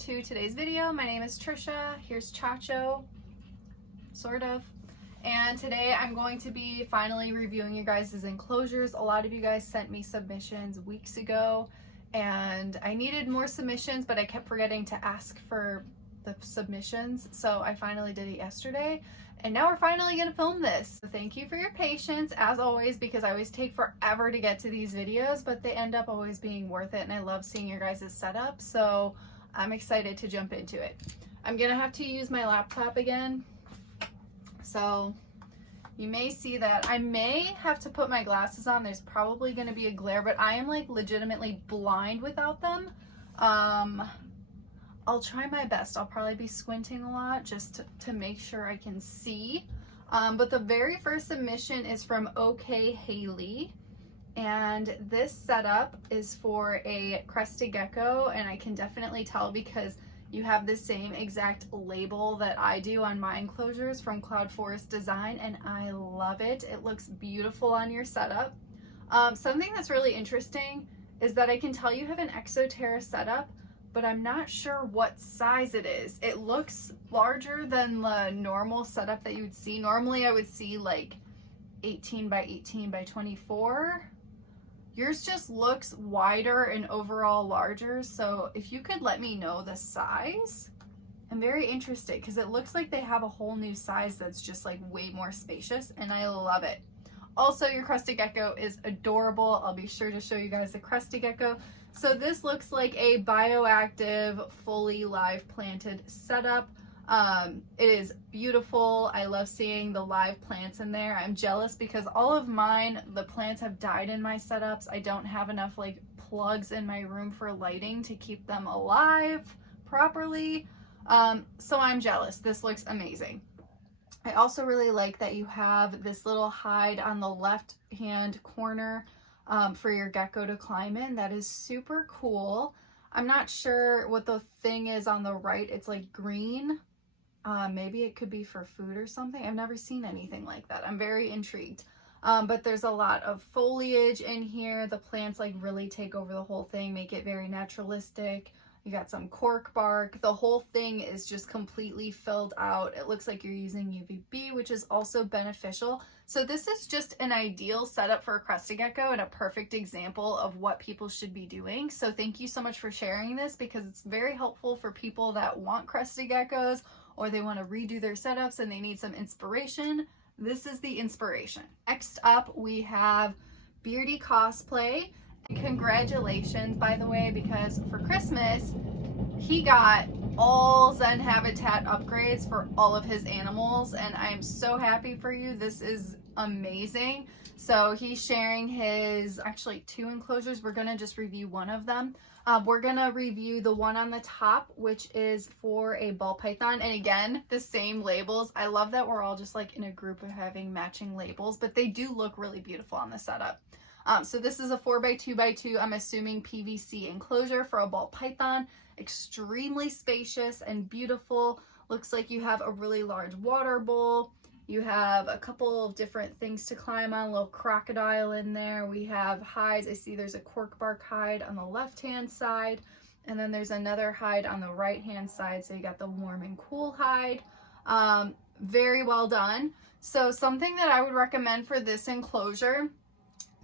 to today's video. My name is Trisha. Here's Chacho, sort of. And today I'm going to be finally reviewing you guys' enclosures. A lot of you guys sent me submissions weeks ago and I needed more submissions, but I kept forgetting to ask for the submissions. So I finally did it yesterday and now we're finally gonna film this. Thank you for your patience as always, because I always take forever to get to these videos, but they end up always being worth it and I love seeing your guys' setup. So I'm excited to jump into it. I'm gonna have to use my laptop again. So you may see that I may have to put my glasses on. There's probably going to be a glare, but I am like legitimately blind without them. I'll try my best. I'll probably be squinting a lot just to make sure I can see. But the very first submission is from OK Haley. And this setup is for a crested gecko, and I can definitely tell because you have the same exact label that I do on my enclosures from Cloud Forest Design, and I love it. It looks beautiful on your setup. Something that's really interesting is that I can tell you have an Exoterra setup, but I'm not sure what size it is. It looks larger than the normal setup that you would see. Normally I would see like 18 by 18 by 24. Yours just looks wider and overall larger, so if you could let me know the size, I'm very interested because it looks like they have a whole new size that's just like way more spacious and I love it. Also, your crested gecko is adorable. I'll be sure to show you guys the crested gecko. So this looks like a bioactive, fully live planted setup. It is beautiful. I love seeing the live plants in there. I'm jealous because all of mine, the plants have died in my setups. I don't have enough like plugs in my room for lighting to keep them alive properly. So I'm jealous. This looks amazing. I also really like that you have this little hide on the left hand corner for your gecko to climb in. That is super cool. I'm not sure what the thing is on the right. It's like green. Maybe it could be for food or something. I've never seen anything like that. I'm very intrigued. But there's a lot of foliage in here. The plants like really take over the whole thing, make it very naturalistic. You got some cork bark. The whole thing is just completely filled out. It looks like you're using UVB, which is also beneficial. So this is just an ideal setup for a crested gecko and a perfect example of what people should be doing. So thank you so much for sharing this because it's very helpful for people that want crested geckos or they want to redo their setups and they need some inspiration. This is the inspiration. Next up, we have Beardy Cosplay. Congratulations, by the way, because for Christmas, he got all Zen Habitat upgrades for all of his animals, and I'm so happy for you. This is amazing. So he's sharing his, actually 2 enclosures. We're gonna just review one of them. We're gonna review the one on the top, which is for a ball python. And again, the same labels. I love that we're all just like in a group of having matching labels, but they do look really beautiful on the setup. So this is a 4x2x2, I'm assuming PVC enclosure for a ball python. Extremely spacious and beautiful. Looks like you have a really large water bowl. You have a couple of different things to climb on, a little crocodile in there. We have hides. I see there's a cork bark hide on the left-hand side, and then there's another hide on the right-hand side. So you got the warm and cool hide. Very well done. So something that I would recommend for this enclosure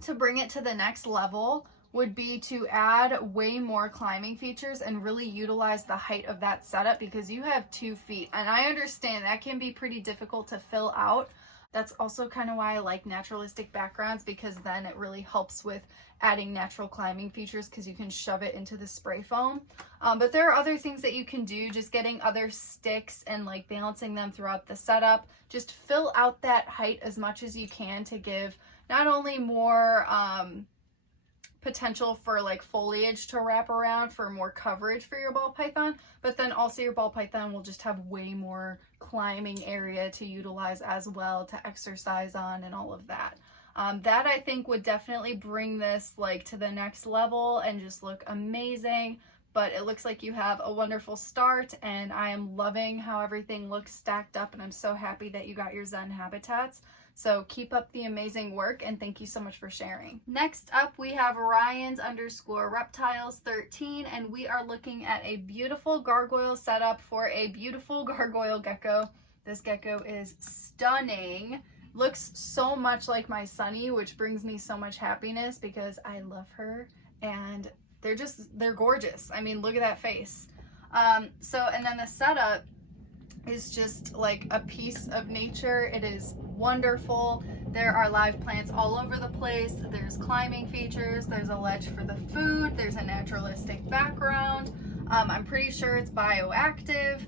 to bring it to the next level would be to add way more climbing features and really utilize the height of that setup because you have 2 feet and I understand that can be pretty difficult to fill out. That's also kind of why I like naturalistic backgrounds, because then it really helps with adding natural climbing features because you can shove it into the spray foam. But there are other things that you can do, just getting other sticks and like balancing them throughout the setup. Just fill out that height as much as you can to give not only more potential for like foliage to wrap around for more coverage for your ball python, but then also your ball python will just have way more climbing area to utilize as well, to exercise on and all of that. That I think would definitely bring this like to the next level and just look amazing. But it looks like you have a wonderful start and I am loving how everything looks stacked up and I'm so happy that you got your Zen habitats. So keep up the amazing work, and thank you so much for sharing. Next up, we have Ryans_reptiles13, and we are looking at a beautiful gargoyle setup for a beautiful gargoyle gecko. This gecko is stunning. Looks so much like my Sunny, which brings me so much happiness because I love her, and they're gorgeous. I mean, look at that face. And then the setup is just like a piece of nature. It is wonderful. There are live plants all over the place. There's climbing features. There's a ledge for the food. There's a naturalistic background. I'm pretty sure it's bioactive.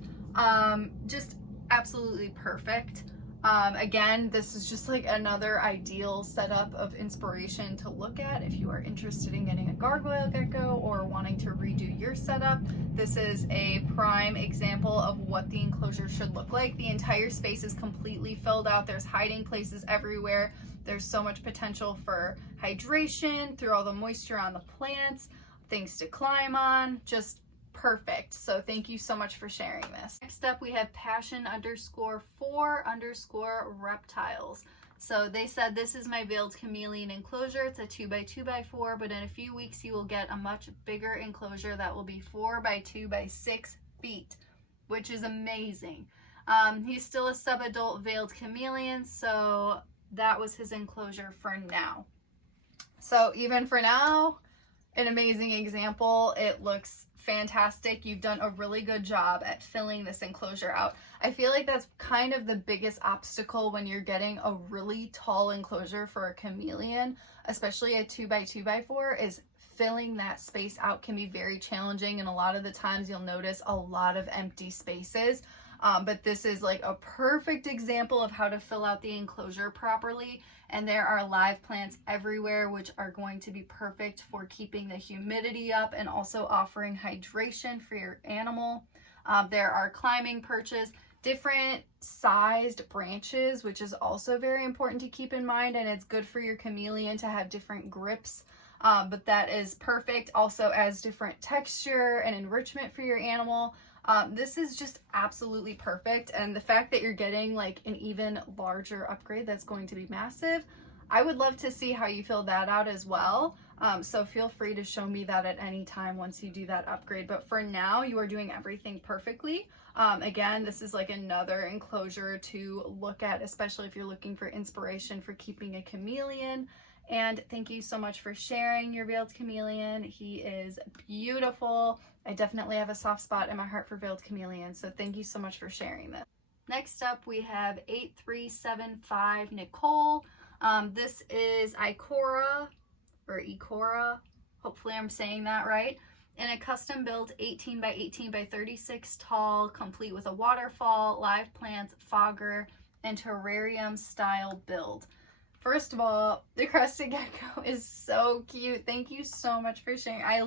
Just absolutely perfect. Again, this is just like another ideal setup of inspiration to look at if you are interested in getting a gargoyle gecko or wanting to redo your setup. This is a prime example of what the enclosure should look like. The entire space is completely filled out. There's hiding places everywhere. There's so much potential for hydration through all the moisture on the plants, things to climb on, just perfect. So thank you so much for sharing this. Next up, we have passion_4_reptiles. So they said, this is my veiled chameleon enclosure. It's a 2x2x4, but in a few weeks you will get a much bigger enclosure that will be 4x2x6 feet, which is amazing. He's still a subadult veiled chameleon, so that was his enclosure for now. So even for now, an amazing example. It looks fantastic. You've done a really good job at filling this enclosure out. I feel like that's kind of the biggest obstacle when you're getting a really tall enclosure for a chameleon, especially a 2x2x4, is filling that space out can be very challenging, and a lot of the times you'll notice a lot of empty spaces. But this is like a perfect example of how to fill out the enclosure properly. And there are live plants everywhere, which are going to be perfect for keeping the humidity up and also offering hydration for your animal. There are climbing perches, different sized branches, which is also very important to keep in mind. And it's good for your chameleon to have different grips. But that is perfect. Also adds different texture and enrichment for your animal. This is just absolutely perfect, and the fact that you're getting like an even larger upgrade that's going to be massive, I would love to see how you fill that out as well. So feel free to show me that at any time once you do that upgrade, but for now you are doing everything perfectly. Again, this is like another enclosure to look at, especially if you're looking for inspiration for keeping a chameleon. And thank you so much for sharing your veiled chameleon. He is beautiful. I definitely have a soft spot in my heart for veiled chameleons, so thank you so much for sharing this. Next up, we have 8375 Nicole. This is Ikora, hopefully I'm saying that right, in a custom built 18x18x36 tall, complete with a waterfall, live plants, fogger, and terrarium style build. First of all, the crested gecko is so cute. Thank you so much for sharing. I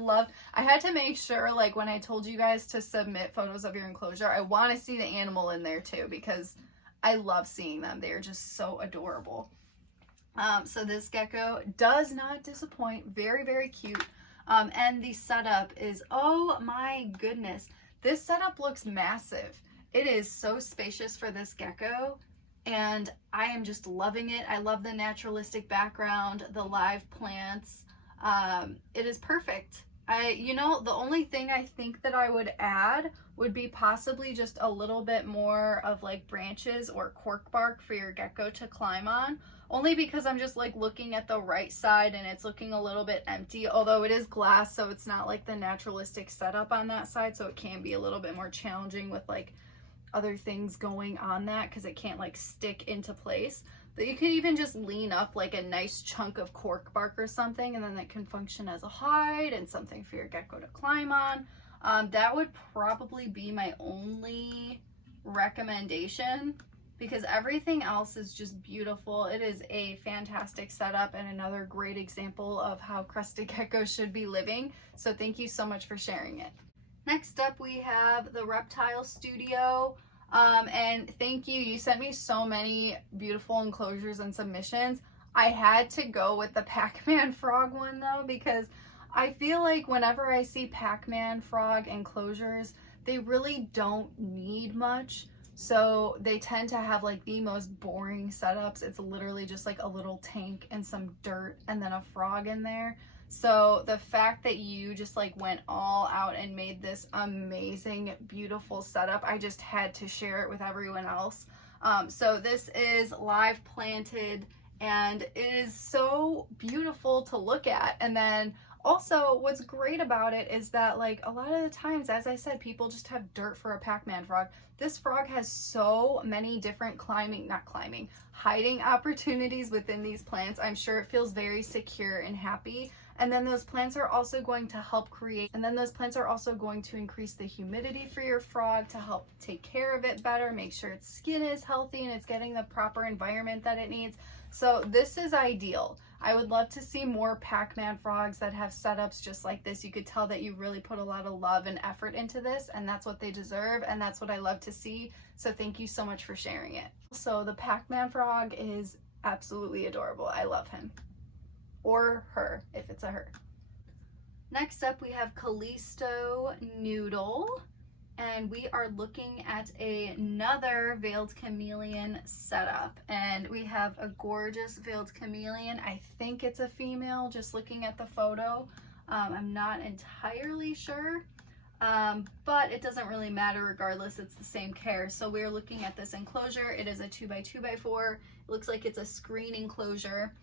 had to make sure, like, when I told you guys to submit photos of your enclosure, I want to see the animal in there too, because I love seeing them. They are just so adorable. So this gecko does not disappoint. Very, very cute. And the setup is, oh my goodness. This setup looks massive. It is so spacious for this gecko. And I am just loving it. I love the naturalistic background, the live plants. It is perfect. The only thing I think that I would add would be possibly just a little bit more of like branches or cork bark for your gecko to climb on. Only because I'm just like looking at the right side and it's looking a little bit empty, although it is glass, so it's not like the naturalistic setup on that side. So it can be a little bit more challenging with like other things going on that, because it can't like stick into place. But you could even just lean up like a nice chunk of cork bark or something, and then that can function as a hide and something for your gecko to climb on. That would probably be my only recommendation, because everything else is just beautiful. It is a fantastic setup and another great example of how crested geckos should be living. So thank you so much for sharing it. Next up, we have the Reptile Studio, and thank you. You sent me so many beautiful enclosures and submissions. I had to go with the Pac-Man frog one though, because I feel like whenever I see Pac-Man frog enclosures, they really don't need much. So they tend to have like the most boring setups. It's literally just like a little tank and some dirt and then a frog in there. So the fact that you just like went all out and made this amazing, beautiful setup, I just had to share it with everyone else. So this is live planted and it is so beautiful to look at. And then also what's great about it is that like a lot of the times, as I said, people just have dirt for a Pac-Man frog. This frog has so many different hiding opportunities within these plants. I'm sure it feels very secure and happy. And then those plants are also going to help increase the humidity for your frog to help take care of it better, make sure its skin is healthy and it's getting the proper environment that it needs. So this is ideal. I would love to see more Pac-Man frogs that have setups just like this. You could tell that you really put a lot of love and effort into this, and that's what they deserve, and that's what I love to see. So thank you so much for sharing it. So the Pac-Man frog is absolutely adorable. I love him. Or her, if it's a her. Next up, we have Callisto Noodle, and we are looking at another veiled chameleon setup, and we have a gorgeous veiled chameleon. I think it's a female, just looking at the photo. I'm not entirely sure, but it doesn't really matter regardless. It's the same care. So we're looking at this enclosure. It is a 2x2x4. It looks like it's a screen enclosure.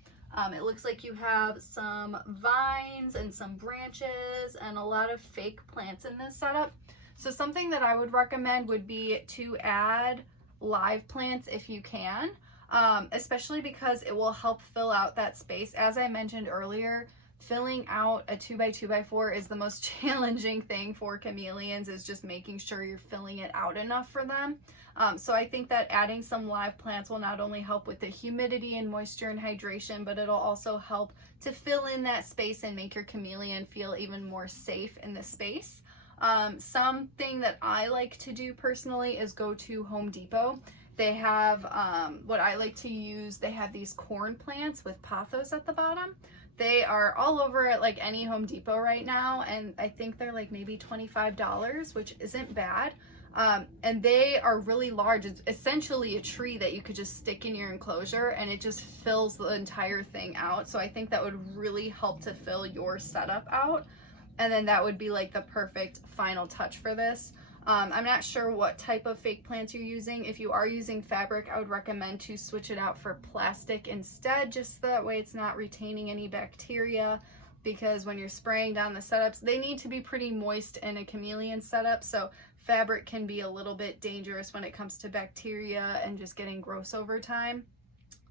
It looks like you have some vines and some branches and a lot of fake plants in this setup. So something that I would recommend would be to add live plants if you can, especially because it will help fill out that space. As I mentioned earlier, filling out a 2x2x4 is the most challenging thing for chameleons, is just making sure you're filling it out enough for them. So I think that adding some live plants will not only help with the humidity and moisture and hydration, but it'll also help to fill in that space and make your chameleon feel even more safe in the space. Something that I like to do personally is go to Home Depot. They have what I like to use. They have these corn plants with pothos at the bottom. They are all over at like any Home Depot right now, and I think they're like maybe $25, which isn't bad. And they are really large. It's essentially a tree that you could just stick in your enclosure, and it just fills the entire thing out. So I think that would really help to fill your setup out. And then that would be like the perfect final touch for this. I'm not sure what type of fake plants you're using. If you are using fabric, I would recommend to switch it out for plastic instead, just so that way it's not retaining any bacteria, because when you're spraying down the setups, they need to be pretty moist in a chameleon setup. So fabric can be a little bit dangerous when it comes to bacteria and just getting gross over time.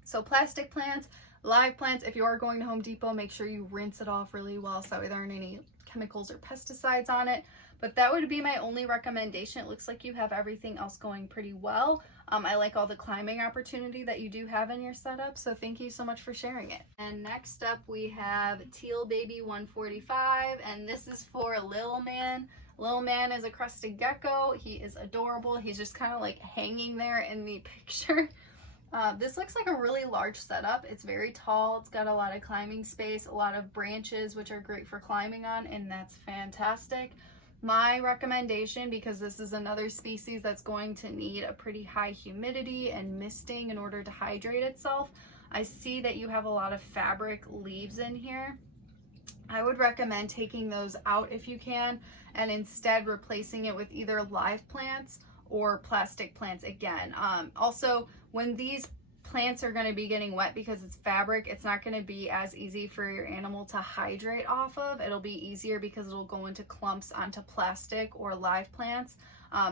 So plastic plants, live plants, if you are going to Home Depot, make sure you rinse it off really well so there aren't any chemicals or pesticides on it. But that would be my only recommendation. It looks like you have everything else going pretty well. I like all the climbing opportunity that you do have in your setup, so thank you so much for sharing it. And next up we have Teal Baby 145, and this is for Lil Man. Lil Man is a crested gecko. He is adorable. He's just kind of like hanging there in the picture. This looks like a really large setup. It's very tall. It's got a lot of climbing space, a lot of branches, which are great for climbing on, and that's fantastic. My recommendation, because this is another species that's going to need a pretty high humidity and misting in order to hydrate itself, I see that you have a lot of fabric leaves in here. I would recommend taking those out if you can, and instead replacing it with either live plants or plastic plants again. Also, when these plants are going to be getting wet, because it's fabric, it's not going to be as easy for your animal to hydrate off of. It'll be easier because it'll go into clumps onto plastic or live plants.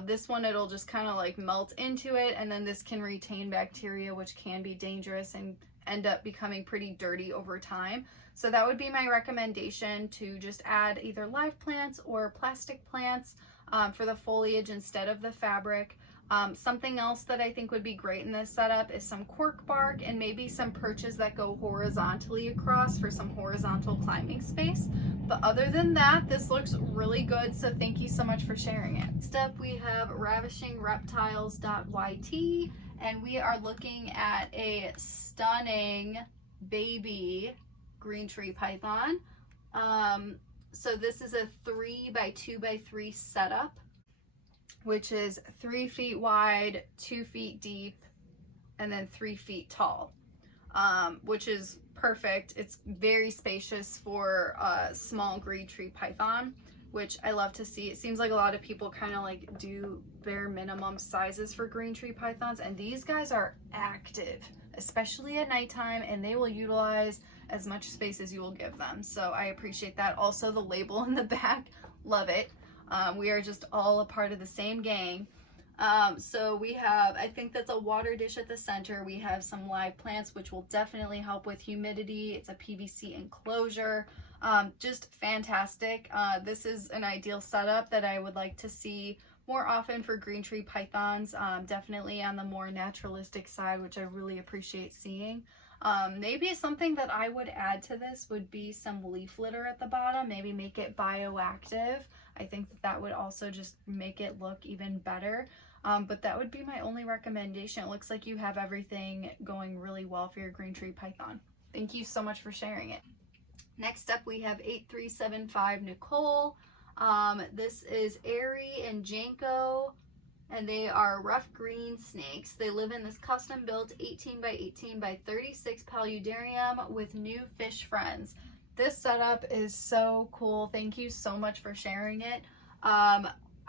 This one, it'll just kind of like melt into it, and then this can retain bacteria, which can be dangerous and end up becoming pretty dirty over time. So that would be my recommendation, to just add either live plants or plastic plants for the foliage instead of the fabric. Something else that I think would be great in this setup is some cork bark and maybe some perches that go horizontally across for some horizontal climbing space. But other than that, this looks really good, so thank you so much for sharing it. Next up, we have ravishingreptiles.yt, and we are looking at a stunning baby green tree python. So this is a 3x2x3 setup. which is 3 feet wide, 2 feet deep, and then 3 feet tall, which is perfect. It's very spacious for a small green tree python, which I love to see. It seems like a lot of people kind of like do bare minimum sizes for green tree pythons, and these guys are active, especially at nighttime, and they will utilize as much space as you will give them. So I appreciate that. Also, the label in the back, love it. We are just all a part of the same gang. So we have, I think that's a water dish at the center. We have some live plants, which will definitely help with humidity. It's a PVC enclosure. Just fantastic. This is an ideal setup that I would like to see more often for green tree pythons, definitely on the more naturalistic side, which I really appreciate seeing. Maybe something that I would add to this would be some leaf litter at the bottom, maybe make it bioactive. I think that that would also just make it look even better. But that would be my only recommendation. It looks like you have everything going really well for your green tree python. Thank you so much for sharing it. Next up, we have 8375 Nicole. This is Airy and Janko, and they are rough green snakes. They live in this custom built 18 by 18 by 36 paludarium with new fish friends. This setup is so cool. Thank you so much for sharing it.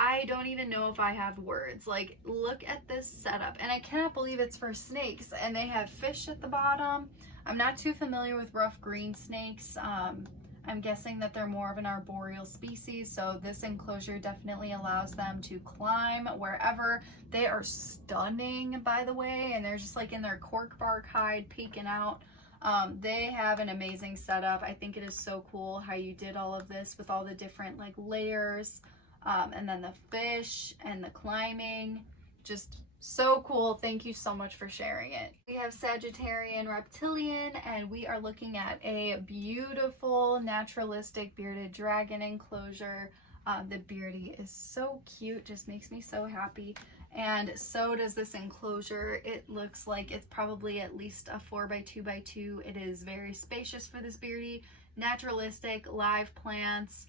I don't even know if I have words. Like, look at this setup, and I cannot believe it's for snakes, and they have fish at the bottom. I'm not too familiar with rough green snakes. I'm guessing that they're more of an arboreal species, so this enclosure definitely allows them to climb wherever. They are stunning, by the way, and they're just like in their cork bark hide peeking out. They have an amazing setup. I think it is so cool how you did all of this with all the different like layers, and then the fish and the climbing. Just so cool. Thank you so much for sharing it. We have Sagittarian Reptilian, and we are looking at a beautiful naturalistic bearded dragon enclosure. The beardy is so cute, just makes me so happy. And so does this enclosure. It looks like it's probably at least a 4x2x2. It is very spacious for this beardy, naturalistic, live plants.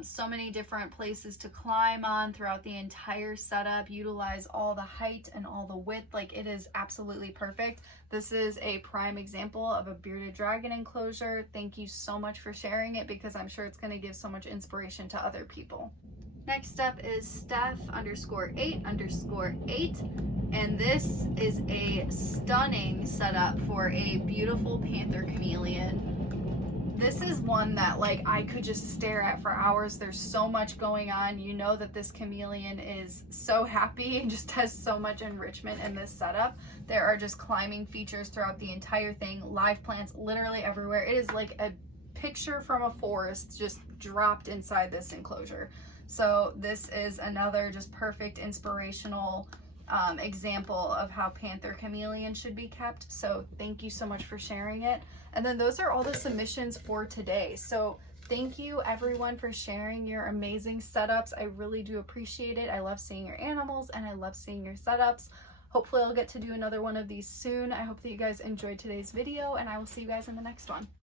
So many different places to climb on throughout the entire setup. Utilize all the height and all the width. Like, it is absolutely perfect. This is a prime example of a bearded dragon enclosure. Thank you so much for sharing it, because I'm sure it's going to give so much inspiration to other people. Next up is Steph_8_8, and this is a stunning setup for a beautiful panther chameleon. This is one that like I could just stare at for hours. There's so much going on. You know that this chameleon is so happy and just has so much enrichment in this setup. There are just climbing features throughout the entire thing, live plants literally everywhere. It is like a picture from a forest just dropped inside this enclosure. So this is another just perfect inspirational example of how panther chameleon should be kept. So thank you so much for sharing it. And then those are all the submissions for today. So thank you everyone for sharing your amazing setups. I really do appreciate it. I love seeing your animals and I love seeing your setups. Hopefully I'll get to do another one of these soon. I hope that you guys enjoyed today's video, and I will see you guys in the next one.